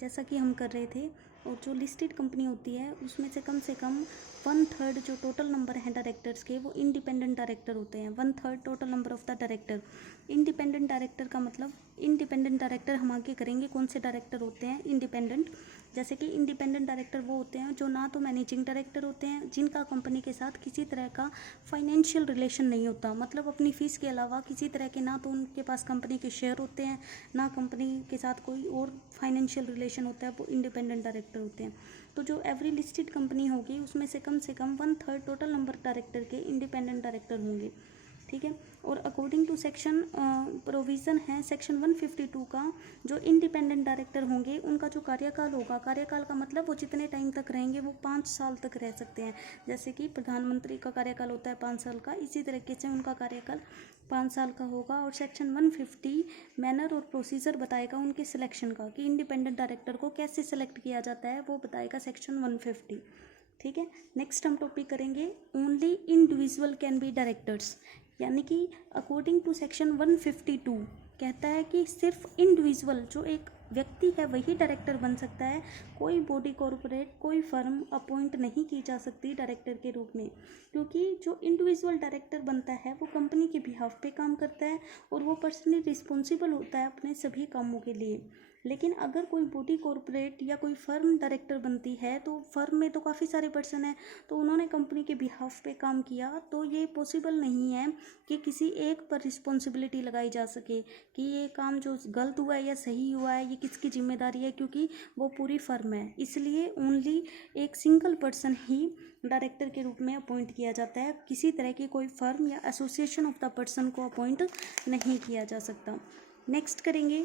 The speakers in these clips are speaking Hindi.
जैसा कि हम कर रहे थे, और जो लिस्टेड कंपनी होती है उसमें से कम 1/3 जो टोटल नंबर है डायरेक्टर्स के वो इंडिपेंडेंट डायरेक्टर होते हैं। 1/3 total number of the director. Independent director का मतलब, इंडिपेंडेंट डायरेक्टर हम आगे करेंगे कौन से डायरेक्टर होते हैं इंडिपेंडेंट। जैसे कि इंडिपेंडेंट डायरेक्टर वो होते हैं जो ना तो मैनेजिंग डायरेक्टर होते हैं, जिनका कंपनी के साथ किसी तरह का फाइनेंशियल रिलेशन नहीं होता, मतलब अपनी फीस के अलावा किसी तरह के ना तो उनके पास कंपनी के शेयर होते हैं, ना कंपनी के साथ कोई और फाइनेंशियल रिलेशन होता है, वो इंडिपेंडेंट डायरेक्टर होते हैं। तो जो एवरी लिस्टेड कंपनी होगी उसमें से कम 1/3 टोटल नंबर डायरेक्टर के इंडिपेंडेंट डायरेक्टर होंगे, ठीक है। और अकॉर्डिंग टू सेक्शन प्रोविज़न है सेक्शन 152 का, जो इंडिपेंडेंट डायरेक्टर होंगे उनका जो कार्यकाल होगा, कार्यकाल का मतलब वो जितने टाइम तक रहेंगे वो 5 साल तक रह सकते हैं। जैसे कि प्रधानमंत्री का कार्यकाल होता है 5 साल का, इसी तरीके से उनका कार्यकाल 5 साल का होगा। और सेक्शन 150 मैनर और प्रोसीजर बताएगा उनके सिलेक्शन का, कि इंडिपेंडेंट डायरेक्टर को कैसे सेलेक्ट किया जाता है, वो बताएगा सेक्शन 150, ठीक है। नेक्स्ट हम टॉपिक करेंगे only individual can be directors, यानी कि अकॉर्डिंग टू सेक्शन 152 कहता है कि सिर्फ इंडिविजुअल जो एक व्यक्ति है वही डायरेक्टर बन सकता है, कोई बॉडी कॉरपोरेट कोई फर्म अपॉइंट नहीं की जा सकती डायरेक्टर के रूप में, क्योंकि जो इंडिविजुअल डायरेक्टर बनता है वो कंपनी के बिहाफ पे काम करता है और वो पर्सनली रिस्पॉन्सिबल होता है अपने सभी कामों के लिए। लेकिन अगर कोई बॉडी कॉरपोरेट या कोई फर्म डायरेक्टर बनती है तो फर्म में तो काफ़ी सारे पर्सन हैं, तो उन्होंने कंपनी के बिहाफ पे काम किया, तो ये पॉसिबल नहीं है कि किसी एक पर रिस्पॉन्सिबिलिटी लगाई जा सके कि ये काम जो गलत हुआ है या सही हुआ है ये किसकी जिम्मेदारी है, क्योंकि वो पूरी फर्म है। इसलिए ओनली एक सिंगल पर्सन ही डायरेक्टर के रूप में अपॉइंट किया जाता है, किसी तरह की कोई फर्म या एसोसिएशन ऑफ द पर्सन को अपॉइंट नहीं किया जा सकता। नेक्स्ट करेंगे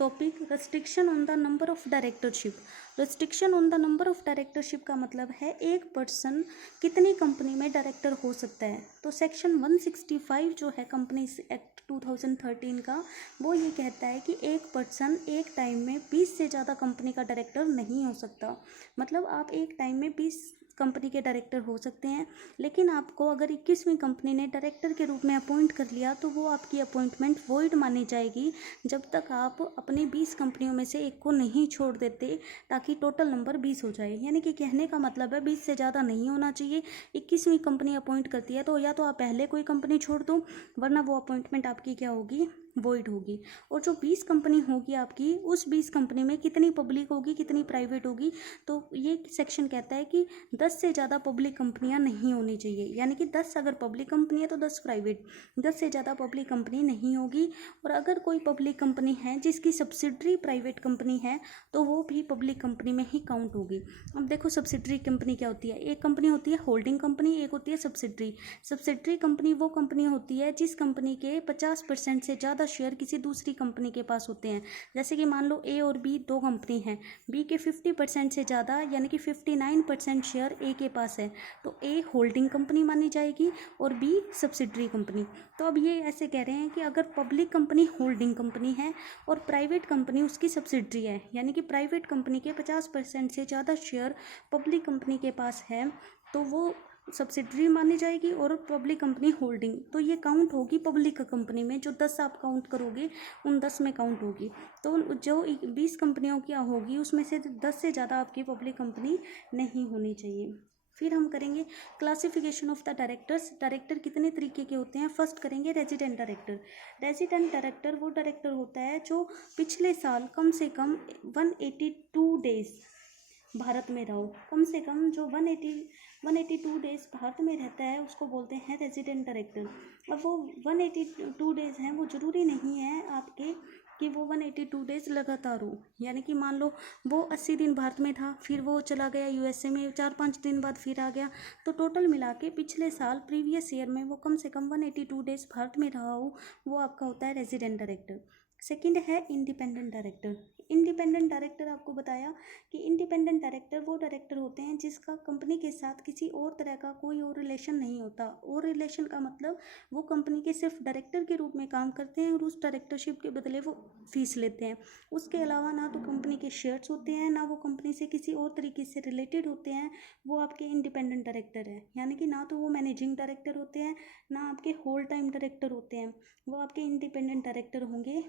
topic restriction on the number of directorship. Restriction on the number of directorship का मतलब है एक पर्सन कितनी कंपनी में डायरेक्टर हो सकता है। तो सेक्शन 165 जो है कंपनीज एक्ट 2013 का, वो ये कहता है कि एक पर्सन एक टाइम में 20 से ज़्यादा कंपनी का डायरेक्टर नहीं हो सकता। मतलब आप एक टाइम में 20 कंपनी के डायरेक्टर हो सकते हैं, लेकिन आपको अगर 21वीं कंपनी ने डायरेक्टर के रूप में अपॉइंट कर लिया तो वो आपकी अपॉइंटमेंट वॉइड मानी जाएगी जब तक आप अपने 20 कंपनियों में से एक को नहीं छोड़ देते, ताकि टोटल नंबर 20 हो जाए। यानी कि कहने का मतलब है 20 से ज़्यादा नहीं होना चाहिए। 21वीं कंपनी अपॉइंट करती है तो या तो आप पहले कोई कंपनी छोड़ दो, वरना वो अपॉइंटमेंट आपकी क्या होगी, वॉइड होगी। और जो 20 कंपनी होगी आपकी, उस 20 कंपनी में कितनी पब्लिक होगी कितनी प्राइवेट होगी, तो ये सेक्शन कहता है कि 10 से ज़्यादा पब्लिक कंपनियां नहीं होनी चाहिए। यानी कि 10 अगर पब्लिक कंपनी है तो 10 प्राइवेट, 10 से ज़्यादा पब्लिक कंपनी नहीं होगी। और अगर कोई पब्लिक कंपनी है जिसकी सब्सिडरी प्राइवेट कंपनी है तो वो भी पब्लिक कंपनी में ही काउंट होगी। अब देखो सब्सिडरी कंपनी क्या होती है, एक कंपनी होती है होल्डिंग कंपनी, एक होती है सब्सिडरी। सब्सिडरी कंपनी वो कंपनी होती है जिस कंपनी के 50% से ज़्यादा शेयर किसी दूसरी कंपनी के पास होते हैं। जैसे कि मान लो ए और बी दो कंपनी हैं, बी के 50% से ज़्यादा यानी कि 59% शेयर ए के पास है, तो ए होल्डिंग कंपनी मानी जाएगी और बी सब्सिडरी कंपनी। तो अब ये ऐसे कह रहे हैं कि अगर पब्लिक कंपनी होल्डिंग कंपनी है और प्राइवेट कंपनी उसकी सब्सिडरी है, यानी कि प्राइवेट कंपनी के 50% से ज़्यादा शेयर पब्लिक कंपनी के पास है, तो वो सब्सिडरी मानी जाएगी और पब्लिक कंपनी होल्डिंग, तो ये काउंट होगी पब्लिक कंपनी में। जो 10 आप काउंट करोगे उन 10 में काउंट होगी। तो जो 20 कंपनियों की होगी उसमें से 10 से ज़्यादा आपकी पब्लिक कंपनी नहीं होनी चाहिए। फिर हम करेंगे classification of the directors. Director कितने तरीके के होते हैं। फर्स्ट करेंगे रेजिडेंट डायरेक्टर। रेजिडेंट डायरेक्टर वो डायरेक्टर होता है जो पिछले साल कम से कम 182 डेज भारत में रहो। कम से कम जो 182 डेज भारत में रहता है उसको बोलते हैं रेजिडेंट डायरेक्टर। अब वो 182 डेज हैं, वो ज़रूरी नहीं है आपके कि वो 182 डेज लगातार हो। यानी कि मान लो वो 80 दिन भारत में था, फिर वो चला गया यूएसए में, 4-5 दिन बाद फिर आ गया, तो टोटल मिला के पिछले साल प्रीवियस ईयर में वो कम से कम 182 डेज भारत में रहा हो, वो आपका होता है रेजिडेंट डायरेक्टर। सेकंड है इंडिपेंडेंट डायरेक्टर। इंडिपेंडेंट डायरेक्टर आपको बताया कि इंडिपेंडेंट डायरेक्टर वो डायरेक्टर होते हैं जिसका कंपनी के साथ किसी और तरह का कोई और रिलेशन नहीं होता। और रिलेशन का मतलब वो कंपनी के सिर्फ डायरेक्टर के रूप में काम करते हैं और उस डायरेक्टरशिप के बदले वो फीस लेते हैं। उसके अलावा ना तो कंपनी के शेयर्स होते हैं, ना वो कंपनी से किसी और तरीके से रिलेटेड होते हैं, वो आपके इंडिपेंडेंट डायरेक्टर है। यानी कि ना तो वो मैनेजिंग डायरेक्टर होते हैं, ना आपके होल टाइम डायरेक्टर होते हैं, वो आपके इंडिपेंडेंट डायरेक्टर होंगे।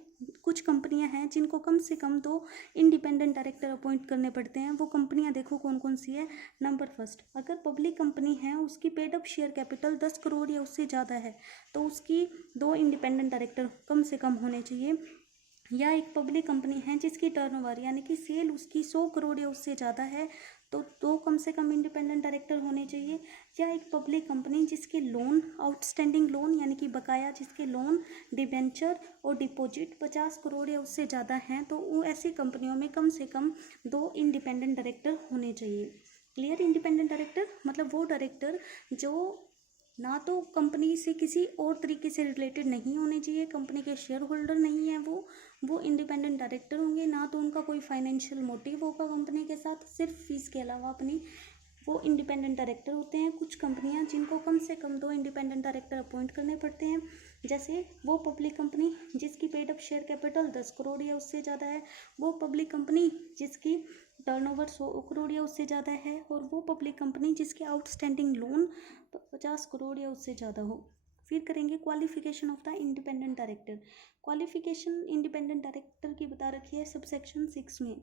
कुछ कंपनियां हैं जिनको कम से कम 2 दो इंडिपेंडेंट डायरेक्टर अपॉइंट करने पड़ते हैं। वो कंपनियां देखो कौन कौन सी है। नंबर फर्स्ट, अगर पब्लिक कंपनी है, उसकी paid up share capital 10 crore या उससे ज़्यादा है, तो उसकी 2 इंडिपेंडेंट डायरेक्टर कम से कम होने चाहिए। या एक पब्लिक कंपनी है जिसकी टर्नओवर यानी कि सेल उसकी 100 करोड़ या उससे ज़्यादा है, तो 2 कम से कम इंडिपेंडेंट डायरेक्टर होने चाहिए। या एक पब्लिक कंपनी जिसके लोन, आउटस्टैंडिंग लोन यानी कि बकाया जिसके लोन, डिबेंचर और डिपॉजिट 50 करोड़ या उससे ज़्यादा हैं, तो वो ऐसी कंपनियों में कम से कम 2 इंडिपेंडेंट डायरेक्टर होने चाहिए। क्लियर? इंडिपेंडेंट डायरेक्टर मतलब वो डायरेक्टर जो ना तो कंपनी से किसी और तरीके से रिलेटेड नहीं होने चाहिए, कंपनी के शेयर होल्डर नहीं है वो इंडिपेंडेंट डायरेक्टर होंगे। ना तो उनका कोई फाइनेंशियल मोटिव होगा कंपनी के साथ, सिर्फ फीस के अलावा अपनी, वो इंडिपेंडेंट डायरेक्टर होते हैं। कुछ कंपनियां जिनको कम से कम 2 इंडिपेंडेंट डायरेक्टर अपॉइंट करने पड़ते हैं, जैसे वो पब्लिक कंपनी जिसकी paid up share capital 10 crore या उससे ज़्यादा है, वो पब्लिक कंपनी जिसकी टर्नओवर 100 करोड़ या उससे ज़्यादा है, और वो पब्लिक कंपनी जिसके आउटस्टैंडिंग लोन 50 करोड़ या उससे ज़्यादा हो। फिर करेंगे qualification of the independent director. Qualification independent director की बता रखी है सबसेक्शन 6 में।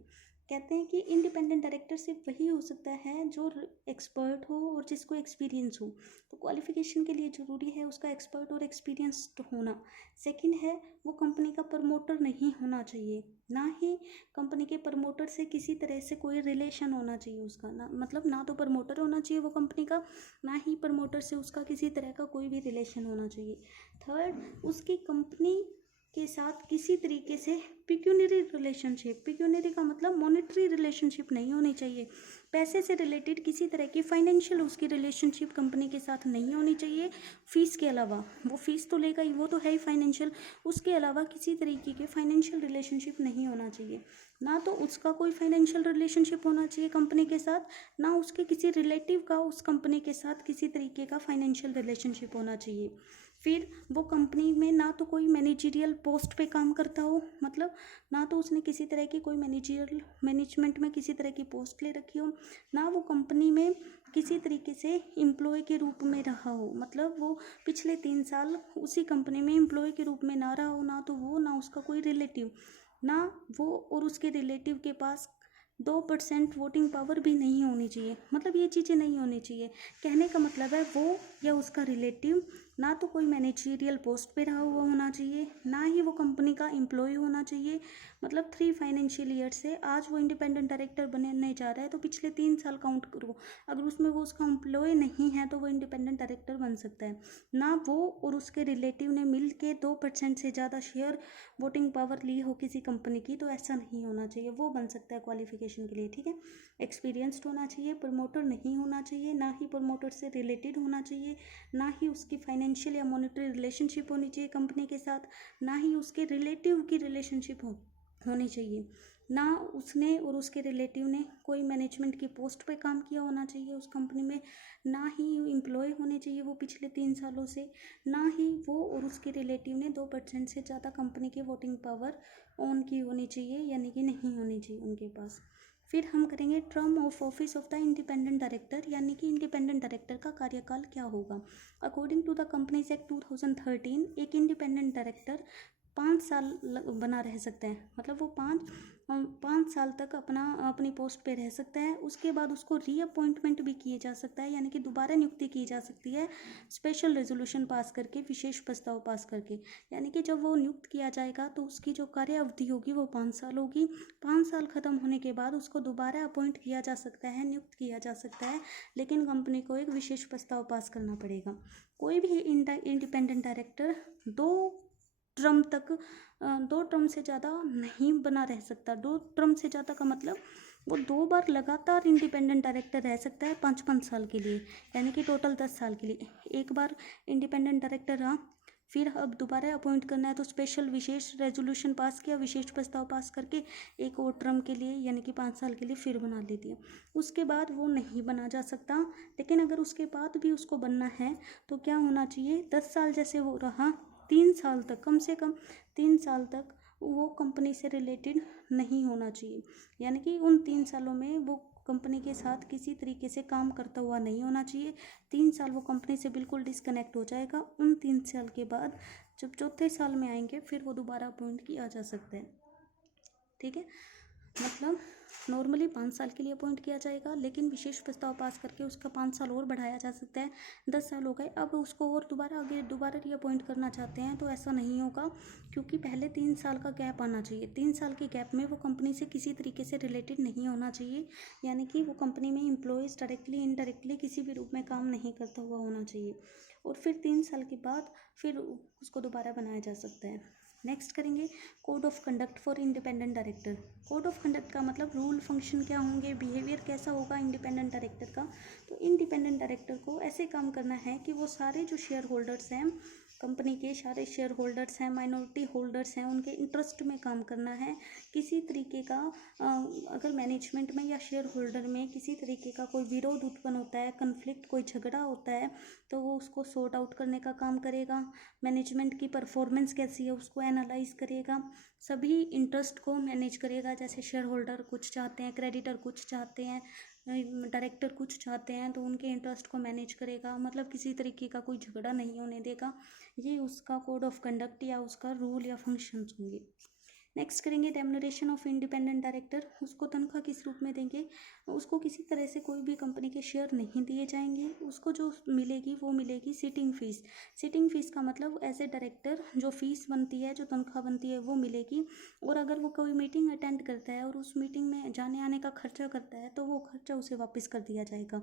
कहते हैं कि इंडिपेंडेंट डायरेक्टर सिर्फ वही हो सकता है जो एक्सपर्ट हो और जिसको एक्सपीरियंस हो। तो क्वालिफिकेशन के लिए ज़रूरी है उसका एक्सपर्ट और एक्सपीरियंस्ड होना। सेकंड है, वो कंपनी का प्रमोटर नहीं होना चाहिए, ना ही कंपनी के प्रमोटर से किसी तरह से कोई रिलेशन होना चाहिए उसका, ना मतलब ना तो प्रमोटर होना चाहिए वो कंपनी का, ना ही प्रमोटर से उसका किसी तरह का कोई भी रिलेशन होना चाहिए। थर्ड, उसकी कंपनी के साथ किसी तरीके से पिक्यूनरी रिलेशनशिप, पिक्यूनरी का मतलब मॉनेटरी रिलेशनशिप नहीं होनी चाहिए, पैसे से रिलेटेड किसी तरह की फाइनेंशियल उसकी रिलेशनशिप कंपनी के साथ नहीं होनी चाहिए। फीस के अलावा, वो फीस तो लेगा ही, वो तो है ही फाइनेंशियल, उसके अलावा किसी तरीके के फाइनेंशियल रिलेशनशिप नहीं होना चाहिए। ना तो उसका कोई फाइनेंशियल रिलेशनशिप होना चाहिए कंपनी के साथ, ना उसके किसी रिलेटिव का उस कंपनी के साथ किसी तरीके का फाइनेंशियल रिलेशनशिप होना चाहिए। फिर वो कंपनी में ना तो कोई मैनेजरियल पोस्ट पे काम करता हो, मतलब ना तो उसने किसी तरह की कोई मैनेजरियल मैनेजमेंट में किसी तरह की पोस्ट ले रखी हो, ना वो कंपनी में किसी तरीके से एम्प्लॉय के रूप में रहा हो, मतलब वो पिछले 3 साल उसी कंपनी में एम्प्लॉय के रूप में ना रहा हो। ना तो वो, ना उसका कोई रिलेटिव, ना वो और उसके रिलेटिव के पास 2% वोटिंग पावर भी नहीं होनी चाहिए। मतलब ये चीज़ें नहीं होनी चाहिए। कहने का मतलब है वो या उसका रिलेटिव ना तो कोई मैनेजरियल पोस्ट पे रहा हुआ होना चाहिए, ना ही वो कंपनी का एम्प्लॉय होना चाहिए। मतलब 3 फाइनेंशियल ईयर से, आज वो इंडिपेंडेंट डायरेक्टर बनने जा रहा है तो पिछले 3 साल काउंट करो, अगर उसमें वो उसका एम्प्लॉय नहीं है तो वो इंडिपेंडेंट डायरेक्टर बन सकता है। ना वो और उसके रिलेटिव ने मिल के 2% से ज़्यादा शेयर वोटिंग पावर ली हो किसी कंपनी की, तो ऐसा नहीं होना चाहिए, वो बन सकता है क्वालिफिकेशन के लिए। ठीक है? एक्सपीरियंस्ड होना चाहिए, प्रमोटर नहीं होना चाहिए, ना ही प्रमोटर से रिलेटेड होना चाहिए, ना ही उसकी फाइनेंशियल या मॉनेटरी रिलेशनशिप होनी चाहिए कंपनी के साथ, ना ही उसके रिलेटिव की रिलेशनशिप होनी चाहिए, ना उसने और उसके रिलेटिव ने कोई मैनेजमेंट की पोस्ट पे काम किया होना चाहिए उस कंपनी में, ना ही एम्प्लॉय होने चाहिए वो पिछले 3 सालों से, ना ही वो और उसके रिलेटिव ने 2% से ज़्यादा कंपनी के वोटिंग पावर ऑन की होनी चाहिए, यानी कि नहीं होनी चाहिए उनके पास। फिर हम करेंगे term of office of the independent director, यानी कि इंडिपेंडेंट डायरेक्टर का कार्यकाल क्या होगा। According to the companies act 2013, एक इंडिपेंडेंट डायरेक्टर 5 साल बना रह सकते हैं, मतलब वो 5 साल तक अपनी पोस्ट पे रह सकता है। उसके बाद उसको रीअपॉइंटमेंट भी किए जा सकता है, यानी कि दोबारा नियुक्ति की जा सकती है स्पेशल रेजोल्यूशन पास करके, विशेष प्रस्ताव पास करके। यानी कि जब वो नियुक्त किया जाएगा तो उसकी जो कार्य अवधि होगी वो 5 साल होगी। 5 साल खत्म होने के बाद उसको दोबारा अपॉइंट किया जा सकता है, नियुक्त किया जा सकता है, लेकिन कंपनी को एक विशेष प्रस्ताव पास करना पड़ेगा। कोई भी इंडिपेंडेंट डायरेक्टर 2 टर्म से ज़्यादा नहीं बना रह सकता। 2 टर्म से ज़्यादा का मतलब वो 2 बार लगातार इंडिपेंडेंट डायरेक्टर रह सकता है 5-5 साल के लिए, यानी कि टोटल 10 साल के लिए। एक बार इंडिपेंडेंट डायरेक्टर रहा, फिर अब दोबारा अपॉइंट करना है तो स्पेशल विशेष रेजोल्यूशन पास किया, विशेष प्रस्ताव पास करके एक और टर्म के लिए, यानी कि 5 साल के लिए फिर बना लेती है। उसके बाद वो नहीं बना जा सकता। लेकिन अगर उसके बाद भी उसको बनना है तो क्या होना चाहिए, 10 साल जैसे वो रहा, 3 साल तक, कम से कम 3 साल तक वो कंपनी से रिलेटेड नहीं होना चाहिए, यानी कि उन 3 सालों में वो कंपनी के साथ किसी तरीके से काम करता हुआ नहीं होना चाहिए। 3 साल वो कंपनी से बिल्कुल डिस्कनेक्ट हो जाएगा। उन 3 साल के बाद जब चौथे साल में आएंगे फिर वो दोबारा अपॉइंट किया जा सकता है। ठीक है? मतलब नॉर्मली 5 साल के लिए अपॉइंट किया जाएगा, लेकिन विशेष प्रस्ताव पास करके उसका 5 साल और बढ़ाया जा सकता है। 10 साल हो गए, अब उसको और दोबारा रीअपॉइंट करना चाहते हैं तो ऐसा नहीं होगा, क्योंकि पहले 3 साल का गैप आना चाहिए। 3 साल के गैप में वो कंपनी से किसी तरीके से रिलेटेड नहीं होना चाहिए, यानी कि वो कंपनी में एम्प्लॉयज़ डायरेक्टली इनडायरेक्टली किसी भी रूप में काम नहीं करता हुआ होना चाहिए। और फिर 3 साल के बाद फिर उसको दोबारा बनाया जा सकता है। नेक्स्ट करेंगे code of conduct for independent director. Code of conduct का मतलब रूल फंक्शन क्या होंगे, बिहेवियर कैसा होगा इंडिपेंडेंट डायरेक्टर का। तो इंडिपेंडेंट डायरेक्टर को ऐसे काम करना है कि वो सारे जो शेयर होल्डर्स हैं, कंपनी के सारे शेयर होल्डर्स हैं, माइनॉरिटी होल्डर्स हैं, उनके इंटरेस्ट में काम करना है। किसी तरीके का अगर मैनेजमेंट में या शेयर होल्डर में किसी तरीके का कोई विरोध उत्पन्न होता है, कन्फ्लिक्ट, कोई झगड़ा होता है, तो वो उसको सॉर्ट आउट करने का काम करेगा। मैनेजमेंट की परफॉर्मेंस कैसी है उसको एनालाइज करेगा। सभी इंटरेस्ट को मैनेज करेगा, जैसे शेयर होल्डर कुछ चाहते हैं, क्रेडिटर कुछ चाहते हैं, डायरेक्टर कुछ चाहते हैं, तो उनके इंटरेस्ट को मैनेज करेगा। मतलब किसी तरीके का कोई झगड़ा नहीं होने देगा। ये उसका कोड ऑफ कंडक्ट या उसका रूल या फंक्शंस होंगे। नेक्स्ट करेंगे रेम्यूनरेशन ऑफ इंडिपेंडेंट डायरेक्टर। उसको तनख्वाह किस रूप में देंगे, उसको किसी तरह से कोई भी कंपनी के शेयर नहीं दिए जाएंगे। उसको जो मिलेगी वो मिलेगी सिटिंग फीस। सिटिंग फीस का मतलब एज ए डायरेक्टर जो फीस बनती है, जो तनख्वाह बनती है, वो मिलेगी। और अगर वो कोई मीटिंग अटेंड करता है और उस मीटिंग में जाने आने का खर्चा करता है, तो वो खर्चा उसे वापस कर दिया जाएगा।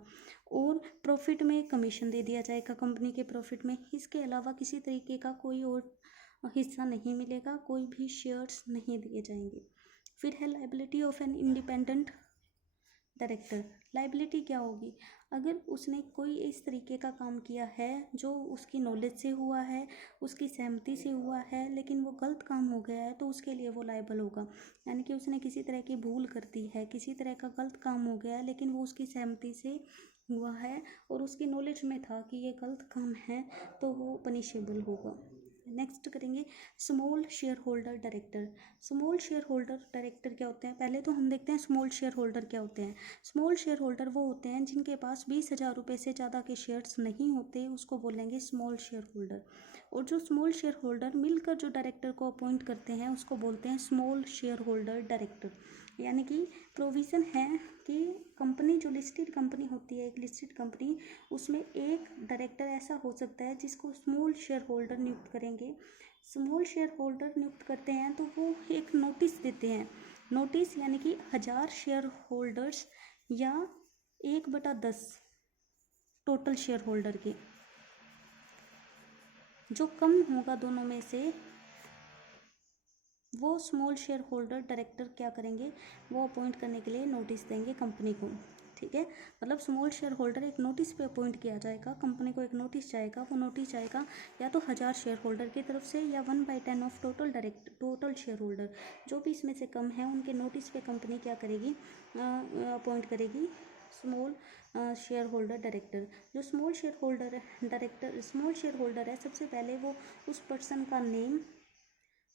और प्रॉफिट में कमीशन दे दिया जाएगा कंपनी के प्रॉफिट में। इसके अलावा किसी तरीके का कोई और हिस्सा नहीं मिलेगा, कोई भी शेयर्स नहीं दिए जाएंगे। फिर है liability of an independent director. Liability क्या होगी, अगर उसने कोई इस तरीके का काम किया है जो उसकी नॉलेज से हुआ है, उसकी सहमति से हुआ है, लेकिन वो गलत काम हो गया है, तो उसके लिए वो लाइबल होगा। यानी कि उसने किसी तरह की भूल कर दी है, किसी तरह का गलत काम हो गया है, लेकिन वो उसकी सहमति से हुआ है और उसकी नॉलेज में था कि ये गलत काम है, तो वो पनिशेबल होगा। नेक्स्ट करेंगे small shareholder director. Small shareholder director क्या होते हैं, पहले तो हम देखते हैं स्मॉल शेयर होल्डर क्या होते हैं। स्मॉल शेयर होल्डर वो होते हैं जिनके पास 20,000 रुपये से ज़्यादा के शेयर्स नहीं होते, उसको बोलेंगे स्मॉल शेयर होल्डर। और जो स्मॉल शेयर होल्डर मिलकर जो डायरेक्टर को अपॉइंट करते हैं उसको बोलते हैं स्मॉल शेयर होल्डर डायरेक्टर। यानी कि प्रोविज़न है कि कंपनी जो लिस्टेड कंपनी होती है, एक लिस्टेड कंपनी, उसमें एक डायरेक्टर ऐसा हो सकता है जिसको स्मॉल शेयर होल्डर नियुक्त करेंगे। स्मॉल शेयर होल्डर नियुक्त करते हैं तो वो एक नोटिस देते हैं। नोटिस यानी कि 1000 शेयर होल्डर्स या 1/10 टोटल शेयर होल्डर के, जो कम होगा दोनों में से, वो स्मॉल शेयर होल्डर डायरेक्टर क्या करेंगे, वो अपॉइंट करने के लिए नोटिस देंगे कंपनी को। ठीक है, मतलब स्मॉल शेयर होल्डर एक नोटिस पे अपॉइंट किया जाएगा, कंपनी को एक नोटिस जाएगा, वो नोटिस जाएगा या तो 1000 शेयर होल्डर की तरफ से या 1/10 ऑफ टोटल शेयर होल्डर, जो भी इसमें से कम है उनके नोटिस पे कंपनी क्या करेगी, अपॉइंट करेगी स्मॉल शेयर होल्डर डायरेक्टर। जो स्मॉल शेयर होल्डर है, सबसे पहले वो उस पर्सन का नेम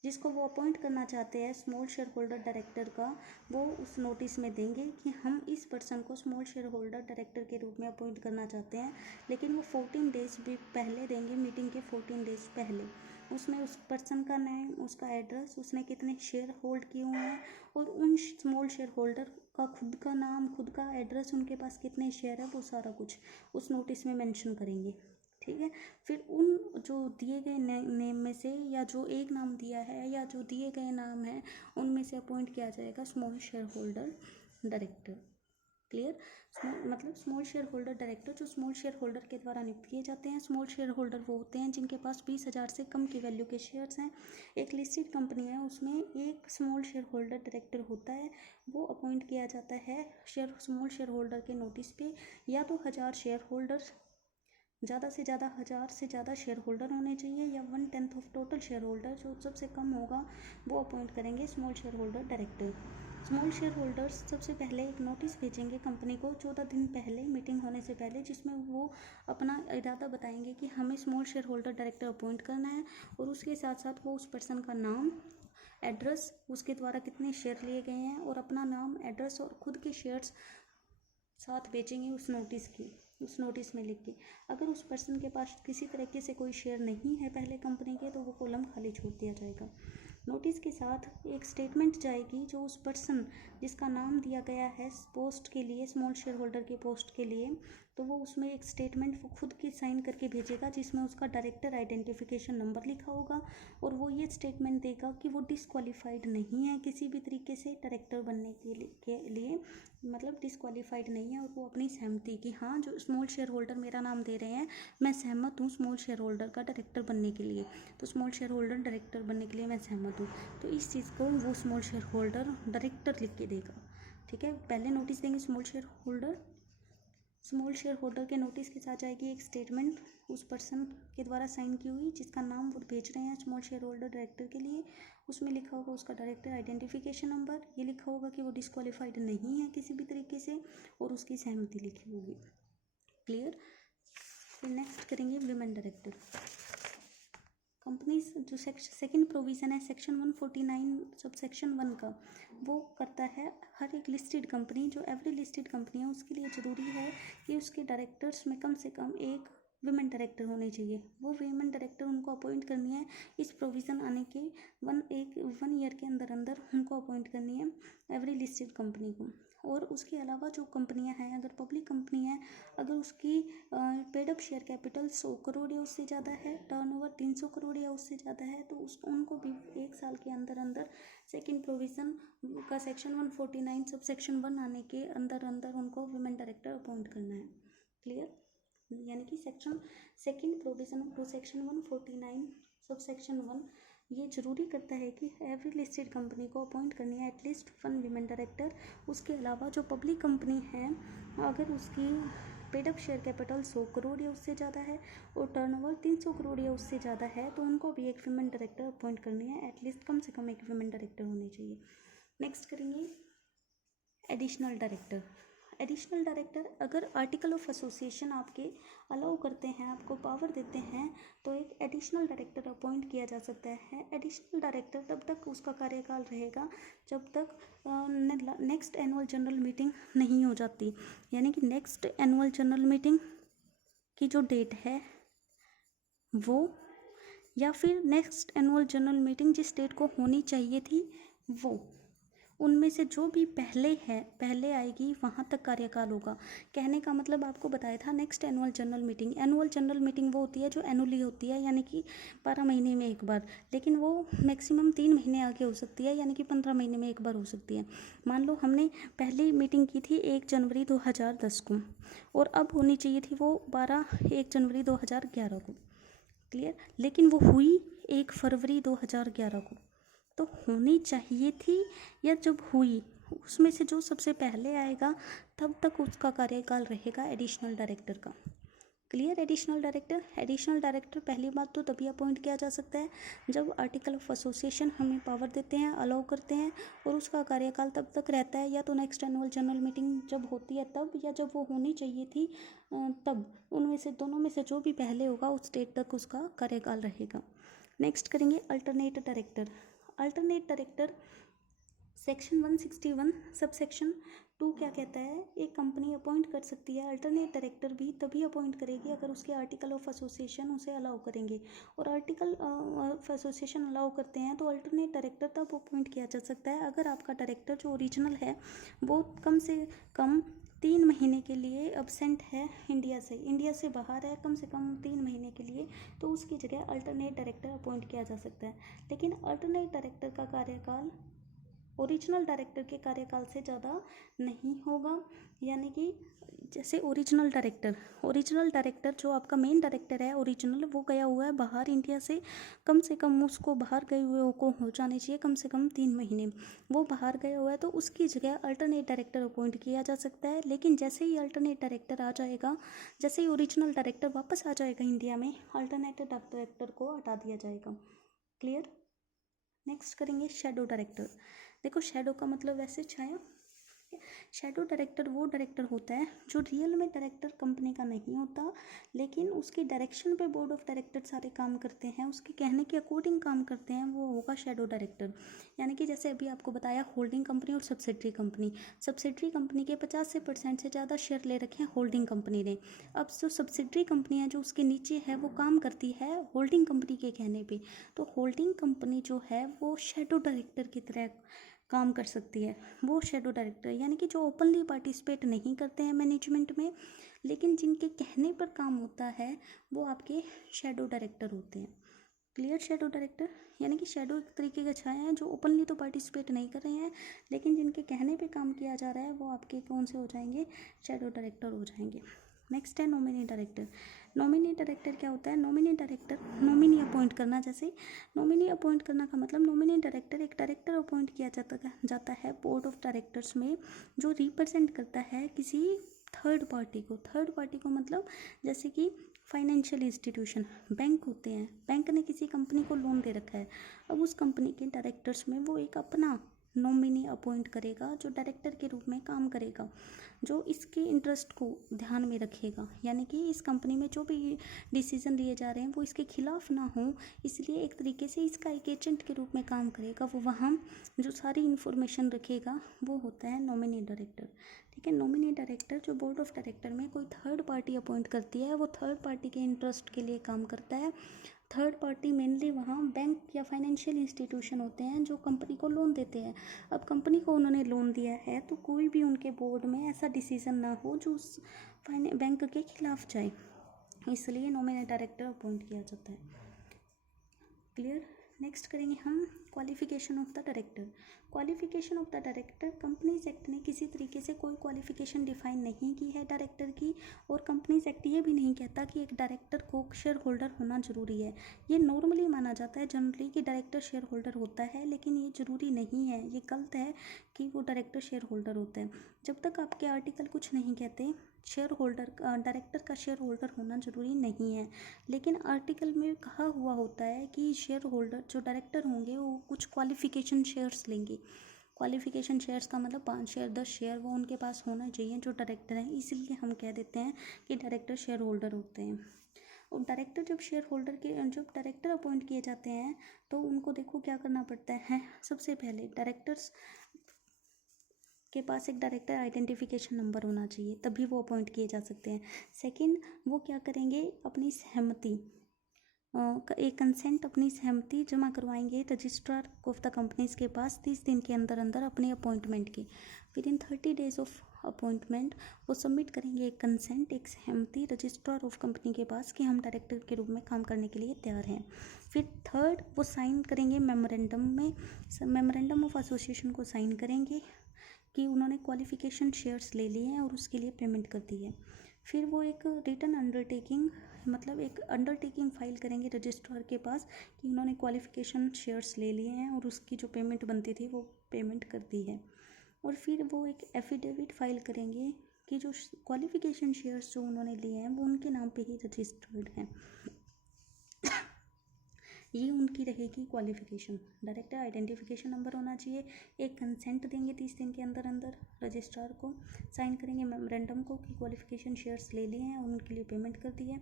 जिसको वो अपॉइंट करना चाहते हैं स्मॉल शेयर होल्डर डायरेक्टर का, वो उस नोटिस में देंगे कि हम इस पर्सन को स्मॉल शेयर होल्डर डायरेक्टर के रूप में अपॉइंट करना चाहते हैं। लेकिन वो 14 डेज भी पहले देंगे, मीटिंग के 14 डेज पहले। उसमें उस पर्सन का नेम, उसका एड्रेस, उसने कितने शेयर होल्ड किए हुए हैं, और उन स्मॉल शेयर होल्डर का खुद का नाम, खुद का एड्रेस, उनके पास कितने शेयर है, वो सारा कुछ उस नोटिस में मेंशन करेंगे। ठीक है, फिर उन जो दिए गए नेम में से, या जो एक नाम दिया है या जो दिए गए नाम है, उनमें से अपॉइंट किया जाएगा small shareholder director. Clear, मतलब स्मॉल शेयर होल्डर डायरेक्टर जो स्मॉल शेयर होल्डर के द्वारा नियुक्त किए जाते हैं। स्मॉल शेयर होल्डर वो होते हैं जिनके पास 20,000 से कम की वैल्यू के शेयर्स हैं। एक लिस्टेड कंपनी है, उसमें एक स्मॉल शेयर होल्डर डायरेक्टर होता है, वो अपॉइंट किया जाता है स्मॉल शेयर होल्डर के नोटिस पे। या तो 1000 शेयर होल्डर्स, ज़्यादा से ज़्यादा 1000 से ज़्यादा शेयर होल्डर होने चाहिए, या 1/10 ऑफ टोटल शेयर होल्डर, जो सबसे कम होगा वो अपॉइंट करेंगे small shareholder director. Small share holders सबसे पहले एक नोटिस भेजेंगे कंपनी को 14 दिन पहले, मीटिंग होने से पहले, जिसमें वो अपना इरादा बताएंगे कि हमें small shareholder director appoint करना है। और उसके साथ साथ वो उस पर्सन का नाम, एड्रेस, उसके द्वारा कितने शेयर लिए गए हैं, और अपना नाम, एड्रेस और खुद के शेयर्स साथ बेचेंगे उस नोटिस में लिख के। अगर उस पर्सन के पास किसी तरीके से कोई शेयर नहीं है पहले कंपनी के, तो वो कॉलम खाली छोड़ दिया जाएगा। नोटिस के साथ एक स्टेटमेंट जाएगी जो उस पर्सन जिसका नाम दिया गया है पोस्ट के लिए, स्मॉल शेयर होल्डर के पोस्ट के लिए, तो वो उसमें एक स्टेटमेंट खुद की साइन करके भेजेगा जिसमें उसका डायरेक्टर आइडेंटिफिकेशन नंबर लिखा होगा, और वो ये स्टेटमेंट देगा कि वो डिसक्वालीफाइड नहीं है किसी भी तरीके से डायरेक्टर बनने के लिए, मतलब डिसक्वालीफाइड नहीं है, और वो अपनी सहमति कि हाँ जो स्मॉल शेयर होल्डर मेरा नाम दे रहे हैं मैं सहमत हूँ स्मॉल शेयर होल्डर का डायरेक्टर बनने के लिए, तो स्मॉल शेयर होल्डर डायरेक्टर बनने के लिए मैं सहमत हूँ, तो इस चीज़ को वो स्मॉल शेयर होल्डर डायरेक्टर लिख के देगा। ठीक है, पहले नोटिस देंगे स्मॉल शेयर होल्डर के नोटिस के साथ जाएगी एक स्टेटमेंट उस पर्सन के द्वारा साइन की हुई जिसका नाम वो भेज रहे हैं स्मॉल शेयर होल्डर डायरेक्टर के लिए, उसमें लिखा होगा उसका डायरेक्टर आइडेंटिफिकेशन नंबर, ये लिखा होगा कि वो डिसक्वालीफाइड नहीं है किसी भी तरीके से, और उसकी सहमति लिखी होगी। क्लियर। फिर नेक्स्ट करेंगे विमेन डायरेक्टर। कंपनीज जो सेकंड प्रोविज़न है सेक्शन 149 सब सेक्शन 1 का, वो करता है हर एक लिस्टेड कंपनी, जो एवरी लिस्टेड कंपनी है उसके लिए ज़रूरी है कि उसके डायरेक्टर्स में कम से कम एक विमेन डायरेक्टर होने चाहिए। वो विमेन डायरेक्टर उनको अपॉइंट करनी है इस प्रोविज़न आने के 1 ईयर के अंदर अंदर उनको अपॉइंट करनी है एवरी लिस्टेड कंपनी को। और उसके अलावा जो कंपनियां हैं, अगर पब्लिक कंपनी है, अगर उसकी paid up share capital 100 crore या उससे ज़्यादा है, टर्नओवर 300 करोड़ या उससे ज़्यादा है, तो उनको भी 1 साल के अंदर अंदर सेकंड प्रोविज़न का सेक्शन 149 सब सेक्शन 1 आने के अंदर अंदर उनको विमेन डायरेक्टर अपॉइंट करना है। क्लियर। यानी कि second provision to section 149 sub section 1 ये जरूरी करता है कि एवरी लिस्टेड कंपनी को अपॉइंट करनी है एटलीस्ट 1 विमेन डायरेक्टर। उसके अलावा जो पब्लिक कंपनी है, अगर उसकी paid up share capital 100 crore या उससे ज़्यादा है और टर्नओवर 300 करोड़ या उससे ज़्यादा है, तो उनको भी एक विमेन डायरेक्टर अपॉइंट करनी है, एटलीस्ट कम से कम एक विमेन डायरेक्टर होनी चाहिए। नेक्स्ट करेंगे एडिशनल डायरेक्टर। एडिशनल डायरेक्टर अगर आर्टिकल ऑफ एसोसिएशन आपके अलाउ करते हैं, आपको पावर देते हैं, तो एक एडिशनल डायरेक्टर अपॉइंट किया जा सकता है। एडिशनल डायरेक्टर तब तक उसका कार्यकाल रहेगा जब तक नेक्स्ट एनुअल जनरल मीटिंग नहीं हो जाती, यानी कि नेक्स्ट एनुअल जनरल मीटिंग की जो डेट है वो, या फिर नेक्स्ट एनुअल जनरल मीटिंग जिस डेट को होनी चाहिए थी वो, उनमें से जो भी पहले आएगी वहाँ तक कार्यकाल होगा। कहने का मतलब आपको बताया था नेक्स्ट एनुअल जनरल मीटिंग वो होती है जो एनुअली होती है, यानी कि 12 महीने में एक बार, लेकिन वो मैक्सिमम 3 महीने आगे हो सकती है, यानी कि 15 महीने में एक बार हो सकती है। मान लो हमने पहली मीटिंग की थी 1 जनवरी 2010 को, और अब होनी चाहिए थी वो 1 जनवरी 2011 को। क्लियर। लेकिन वो हुई 1 फरवरी 2011 को, तो होनी चाहिए थी, या जब हुई उसमें से जो सबसे पहले आएगा तब तक उसका कार्यकाल रहेगा एडिशनल डायरेक्टर का। क्लियर। एडिशनल डायरेक्टर पहली बात तो तभी अपॉइंट किया जा सकता है जब आर्टिकल ऑफ एसोसिएशन हमें पावर देते हैं, अलाउ करते हैं, और उसका कार्यकाल तब तक रहता है, या तो नेक्स्ट एनुअल जनरल मीटिंग जब होती है तब, या जब वो होनी चाहिए थी तब, उनमें से दोनों में से जो भी पहले होगा उस डेट तक उसका कार्यकाल रहेगा। नेक्स्ट करेंगे alternate director. Section 161 sub section 2 क्या कहता है, एक कंपनी अपॉइंट कर सकती है अल्टरनेट डायरेक्टर भी तभी अपॉइंट करेगी अगर उसके आर्टिकल ऑफ एसोसिएशन उसे अलाउ करेंगे, और आर्टिकल ऑफ एसोसिएशन अलाउ करते हैं तो अल्टरनेट डायरेक्टर तब अपॉइंट किया जा सकता है अगर आपका डायरेक्टर जो ओरिजिनल है वो कम से कम 3 महीने के लिए अब्सेंट है इंडिया से बाहर है कम से कम 3 महीने के लिए, तो उसकी जगह अल्टरनेट डायरेक्टर अपॉइंट किया जा सकता है। लेकिन अल्टरनेट डायरेक्टर का कार्यकाल ओरिजिनल डायरेक्टर के कार्यकाल से ज़्यादा नहीं होगा, यानी कि जैसे ओरिजिनल डायरेक्टर जो आपका मेन डायरेक्टर है ओरिजिनल, वो गया हुआ है बाहर इंडिया से, कम से कम उसको बाहर गए हुए को हो जाने चाहिए कम से कम 3 महीने, वो बाहर गया हुआ है तो उसकी जगह अल्टरनेट डायरेक्टर अपॉइंट किया जा सकता है। लेकिन जैसे ही अल्टरनेट डायरेक्टर आ जाएगा, जैसे ही ओरिजिनल डायरेक्टर वापस आ जाएगा इंडिया में, अल्टरनेट डायरेक्टर को हटा दिया जाएगा। क्लियर। नेक्स्ट करेंगे शैडो डायरेक्टर। देखो शैडो का मतलब वैसे छाया, शेडो डायरेक्टर वो डायरेक्टर होता है जो रियल में डायरेक्टर कंपनी का नहीं होता, लेकिन उसकी डायरेक्शन पे बोर्ड ऑफ डायरेक्टर सारे काम करते हैं, उसके कहने के अकॉर्डिंग काम करते हैं, वो होगा शेडो डायरेक्टर। यानी कि जैसे अभी आपको बताया होल्डिंग कंपनी और सब्सिडरी कंपनी के 50% से ज़्यादा शेयर ले रखे हैं होल्डिंग कंपनी ने। अब जो सब्सिडरी कंपनी है जो उसके नीचे है वो काम करती है होल्डिंग कंपनी के कहने पे, तो होल्डिंग कंपनी जो है वो शेडो डायरेक्टर की तरह काम कर सकती है। वो शेडो डायरेक्टर यानी कि जो ओपनली पार्टिसिपेट नहीं करते हैं मैनेजमेंट में, लेकिन जिनके कहने पर काम होता है, वो आपके शेडो डायरेक्टर होते हैं। क्लियर? शेडो डायरेक्टर यानी कि शेडो एक तरीके का छाया है जो ओपनली तो पार्टिसिपेट नहीं कर रहे हैं, लेकिन जिनके कहने पे काम किया जा रहा है, वो आपके कौन से हो जाएंगे? शेडो डायरेक्टर हो जाएंगे। नेक्स्ट है नॉमिनी डायरेक्टर। नॉमिनी डायरेक्टर क्या होता है? नॉमिनी डायरेक्टर नॉमिनी अपॉइंट करना। जैसे नॉमिनी अपॉइंट करना का मतलब, नॉमिनी डायरेक्टर एक डायरेक्टर अपॉइंट किया जाता है बोर्ड ऑफ डायरेक्टर्स में, जो रिप्रेजेंट करता है किसी थर्ड पार्टी को मतलब जैसे कि फाइनेंशियल इंस्टीट्यूशन, बैंक होते हैं, बैंक ने किसी कंपनी को लोन दे रखा है, अब उस कंपनी के डायरेक्टर्स में वो एक अपना नॉमिनी अपॉइंट करेगा जो डायरेक्टर के रूप में काम करेगा, जो इसके इंटरेस्ट को ध्यान में रखेगा, यानी कि इस कंपनी में जो भी डिसीजन लिए जा रहे हैं वो इसके खिलाफ ना हो, इसलिए एक तरीके से इसका एक एजेंट के रूप में काम करेगा, वो वहाँ जो सारी इन्फॉर्मेशन रखेगा, वो होता है नॉमिनी डायरेक्टर। ठीक है, नॉमिनी डायरेक्टर जो बोर्ड ऑफ डायरेक्टर में कोई थर्ड पार्टी अपॉइंट करती है, वो थर्ड पार्टी के इंटरेस्ट के लिए काम करता है। थर्ड पार्टी मेनली वहाँ बैंक या फाइनेंशियल इंस्टीट्यूशन होते हैं जो कंपनी को लोन देते हैं। अब कंपनी को उन्होंने लोन दिया है, तो कोई भी उनके बोर्ड में ऐसा डिसीजन ना हो जो उस बैंक के खिलाफ जाए, इसलिए नॉमिनी डायरेक्टर अपॉइंट किया जाता है। क्लियर? नेक्स्ट करेंगे हम qualification of the director. Qualification of the director, companies act ने किसी तरीके से कोई क्वालिफिकेशन डिफाइन नहीं की है डायरेक्टर की, और कंपनीज एक्ट ये भी नहीं कहता कि एक डायरेक्टर को शेयर होल्डर होना ज़रूरी है। ये नॉर्मली माना जाता है जनरली कि डायरेक्टर शेयर होल्डर होता है, लेकिन ये ज़रूरी नहीं है, ये गलत है कि वो डायरेक्टर शेयर होल्डर होता है। जब तक आपके आर्टिकल कुछ नहीं कहते शेयर होल्डर डायरेक्टर का शेयर होल्डर होना ज़रूरी नहीं है, लेकिन आर्टिकल में कहा हुआ होता है कि शेयर होल्डर जो डायरेक्टर होंगे वो कुछ क्वालिफिकेशन शेयर्स लेंगे। क्वालिफिकेशन शेयर्स का मतलब 5 शेयर 10 शेयर वो उनके पास होना चाहिए जो डायरेक्टर हैं, इसलिए हम कह देते हैं कि डायरेक्टर शेयर होल्डर होते हैं। और डायरेक्टर जब डायरेक्टर अपॉइंट किए जाते हैं तो उनको देखो क्या करना पड़ता है। सबसे पहले डायरेक्टर्स के पास एक डायरेक्टर आइडेंटिफिकेशन नंबर होना चाहिए, तभी वो अपॉइंट किए जा सकते हैं। सेकंड, वो क्या करेंगे, अपनी सहमति एक कंसेंट अपनी सहमति जमा करवाएंगे रजिस्ट्रार ऑफ द कंपनीज के पास 30 दिन के अंदर अंदर अपने अपॉइंटमेंट की। With in 30 days of appointment वो सबमिट करेंगे एक कंसेंट, एक सहमति रजिस्ट्रार ऑफ कंपनी के पास कि हम डायरेक्टर के रूप में काम करने के लिए तैयार हैं। फिर थर्ड, वो साइन करेंगे मेमोरेंडम ऑफ एसोसिएशन को साइन करेंगे कि उन्होंने क्वालिफिकेशन शेयर्स ले लिए हैं और उसके लिए पेमेंट कर दी है। फिर वो एक रिटन अंडरटेकिंग मतलब एक अंडरटेकिंग फाइल करेंगे रजिस्ट्रार के पास कि उन्होंने क्वालिफिकेशन शेयर्स ले लिए हैं और उसकी जो पेमेंट बनती थी वो पेमेंट कर दी है। और फिर वो एक एफिडेविट फाइल करेंगे कि जो क्वालिफिकेशन शेयर्स जो उन्होंने लिए हैं वो उनके नाम पे ही रजिस्टर्ड हैं। ये उनकी रहेगी क्वालिफिकेशन। डायरेक्टर आइडेंटिफिकेशन नंबर होना चाहिए, एक कंसेंट देंगे 30 दिन के अंदर अंदर रजिस्ट्रार को, साइन करेंगे मेमोरेंडम को कि क्वालिफिकेशन शेयर्स ले लिए हैं और उनके लिए पेमेंट कर दी है।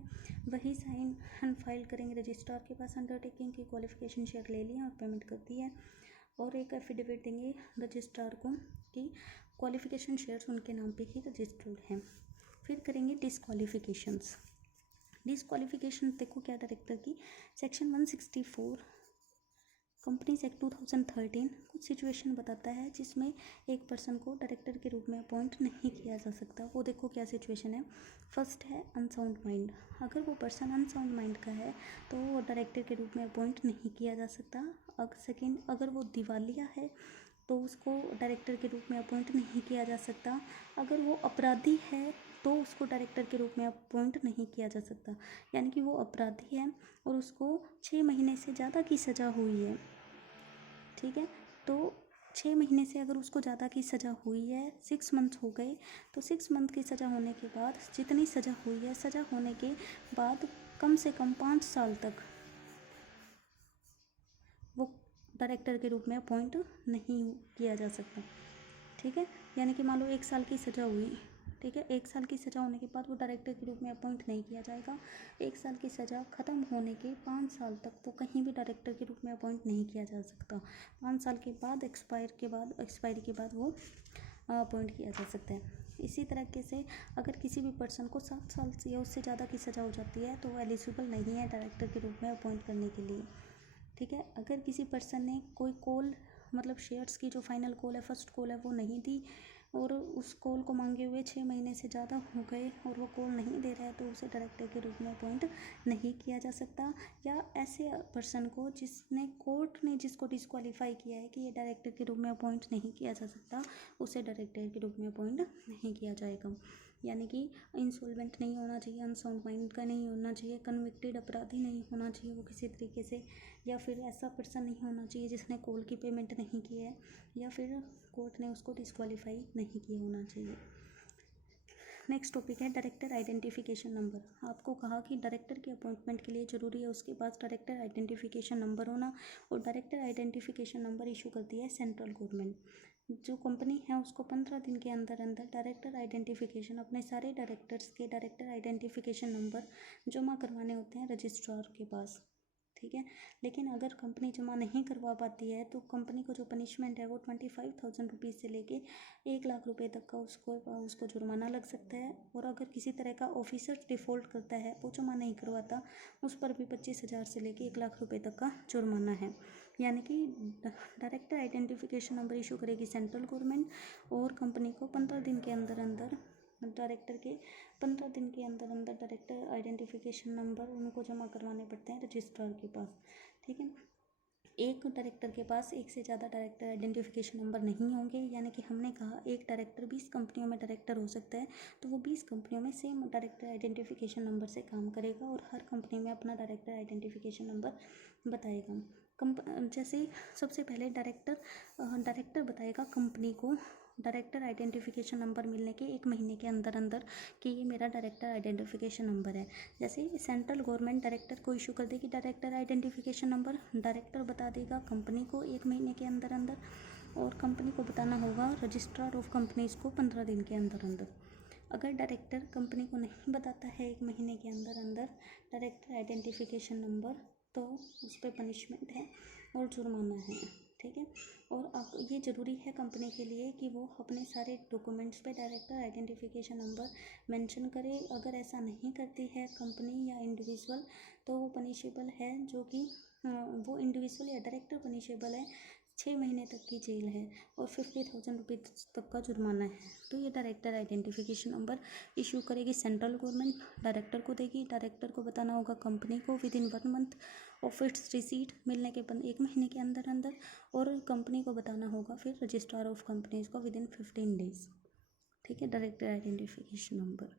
वही साइन एंड फाइल करेंगे रजिस्ट्रार के पास अंडरटेकिंग की क्वालिफिकेशन शेयर ले लिए हैं और पेमेंट कर दी है। और एक एफिडेविट देंगे रजिस्ट्रार को कि क्वालिफिकेशन शेयर्स उनके नाम पे ही रजिस्टर्ड हैं। फिर करेंगे डिसक्वालिफिकेशंस। डिसक्वालिफिकेशन देखो क्या डायरेक्टर की, सेक्शन 164 कंपनीज एक्ट 2013 कुछ सिचुएशन बताता है जिसमें एक पर्सन को डायरेक्टर के रूप में अपॉइंट नहीं किया जा सकता। वो देखो क्या सिचुएशन है। फर्स्ट है अनसाउंड माइंड। अगर वो पर्सन अनसाउंड माइंड का है तो वो डायरेक्टर के रूप में अपॉइंट नहीं किया जा सकता। सेकेंड, अगर वो दिवालिया है तो उसको डायरेक्टर के रूप में अपॉइंट नहीं किया जा सकता। अगर वो अपराधी है तो उसको डायरेक्टर के रूप में अपॉइंट नहीं किया जा सकता, यानी कि वो अपराधी है और उसको 6 महीने से ज़्यादा की सज़ा हुई है। ठीक है, तो 6 महीने से अगर उसको ज़्यादा की सज़ा हुई है, 6 मंथ हो गए, तो 6 मंथ की सज़ा होने के बाद जितनी सज़ा हुई है, सज़ा होने के बाद कम से कम 5 साल तक वो डायरेक्टर के रूप में अपॉइंट नहीं किया जा सकता। ठीक है, यानी कि मान लो 1 साल की सज़ा हुई, ठीक है, 1 साल की सज़ा होने के बाद वो डायरेक्टर के रूप में अपॉइंट नहीं किया जाएगा। 1 साल की सज़ा ख़त्म होने के 5 साल तक वो कहीं भी डायरेक्टर के रूप में अपॉइंट नहीं किया जा सकता। 5 साल के बाद एक्सपायरी के बाद वो अपॉइंट किया जा सकता है। इसी तरीके से अगर किसी भी पर्सन को 7 साल या उससे ज़्यादा की सज़ा हो जाती है तो वो एलिजिबल नहीं है डायरेक्टर के रूप में अपॉइंट करने के लिए, ठीक है। अगर किसी पर्सन ने कोई कॉल, मतलब शेयर्स की जो फाइनल कॉल है, फर्स्ट कॉल है, वो नहीं दी और उस कॉल को मांगे हुए 6 महीने से ज़्यादा हो गए और वो कॉल नहीं दे रहा है, तो उसे डायरेक्टर के रूप में अपॉइंट नहीं किया जा सकता। या ऐसे पर्सन को जिसने कोर्ट ने जिसको डिस्क्वालीफाई किया है कि ये डायरेक्टर के रूप में अपॉइंट नहीं किया जा सकता, उसे डायरेक्टर के रूप में अपॉइंट नहीं किया जाएगा। यानी कि इंसॉल्वेंट नहीं होना चाहिए, अनसाउंड माइंड का नहीं होना चाहिए, कन्विक्टेड अपराधी नहीं होना चाहिए वो किसी तरीके से, या फिर ऐसा पर्सन नहीं होना चाहिए जिसने कॉल की पेमेंट नहीं की है, या फिर कोर्ट ने उसको डिस्क्वालीफाई नहीं किया होना चाहिए। नेक्स्ट टॉपिक है डायरेक्टर आइडेंटिफिकेशन नंबर। आपको कहा कि डायरेक्टर की अपॉइंटमेंट के लिए ज़रूरी है उसके पास डायरेक्टर आइडेंटिफिकेशन नंबर होना, और डायरेक्टर आइडेंटिफिकेशन नंबर इशू करती है सेंट्रल गवर्नमेंट। जो कंपनी है उसको 15 दिन के अंदर अंदर डायरेक्टर आइडेंटिफिकेशन, अपने सारे डायरेक्टर्स के डायरेक्टर आइडेंटिफिकेशन नंबर जमा करवाने होते हैं रजिस्ट्रार के पास, ठीक है। लेकिन अगर कंपनी जमा नहीं करवा पाती है तो कंपनी को जो पनिशमेंट है वो 25,000 रुपीज़ से लेके 1 लाख रुपए तक का उसको जुर्माना लग सकता है। और अगर किसी तरह का ऑफिसर डिफ़ॉल्ट करता है, वो जमा नहीं करवाता, उस पर भी 25,000 से लेके 1 लाख रुपए तक का जुर्माना है। यानी कि डायरेक्टर आइडेंटिफिकेशन नंबर इशू करेगी सेंट्रल गवर्नमेंट, और कंपनी को 15 दिन के अंदर अंदर डायरेक्टर आइडेंटिफिकेशन नंबर उनको जमा करवाने पड़ते हैं रजिस्ट्रार के पास, ठीक है। एक डायरेक्टर के पास एक से ज़्यादा डायरेक्टर आइडेंटिफिकेशन नंबर नहीं होंगे। यानी कि हमने कहा एक डायरेक्टर 20 कंपनियों में डायरेक्टर हो सकता है, तो वो 20 कंपनियों में सेम डायरेक्टर आइडेंटिफिकेशन नंबर से काम करेगा और हर कंपनी में अपना डायरेक्टर आइडेंटिफिकेशन नंबर बताएगा। जैसे सबसे पहले डायरेक्टर बताएगा कंपनी को डायरेक्टर आइडेंटिफिकेशन नंबर मिलने के 1 महीने के अंदर अंदर कि ये मेरा डायरेक्टर आइडेंटिफिकेशन नंबर है। जैसे सेंट्रल गवर्नमेंट डायरेक्टर को इशू कर देगी डायरेक्टर आइडेंटिफिकेशन नंबर, डायरेक्टर बता देगा कंपनी को 1 महीने के अंदर अंदर, और कंपनी को बताना होगा रजिस्ट्रार ऑफ कंपनीज़ को 15 दिन के अंदर अंदर। अगर डायरेक्टर कंपनी को नहीं बताता है 1 महीने के अंदर अंदर डायरेक्टर आइडेंटिफिकेशन नंबर, तो उस पर पनिशमेंट है और जुर्माना है, ठीक है। और अब ये ज़रूरी है कंपनी के लिए कि वो अपने सारे डॉक्यूमेंट्स पे डायरेक्टर आइडेंटिफिकेशन नंबर मेंशन करे। अगर ऐसा नहीं करती है कंपनी या इंडिविजुअल, तो वो पनिशेबल है, जो कि वो इंडिविजुअल या डायरेक्टर पनिशेबल है 6 महीने तक की जेल है और 50,000 रुपीज़ तक का जुर्माना है। तो ये डायरेक्टर आइडेंटिफिकेशन नंबर इशू करेगी सेंट्रल गवर्नमेंट, डायरेक्टर को देगी, डायरेक्टर को बताना होगा कंपनी को with in 1 month of its receipt, मिलने के 1 महीने के अंदर अंदर, और कंपनी को बताना होगा फिर रजिस्ट्रार ऑफ कंपनीज को विद इन 15 डेज, ठीक है, डायरेक्टर आइडेंटिफिकेशन नंबर।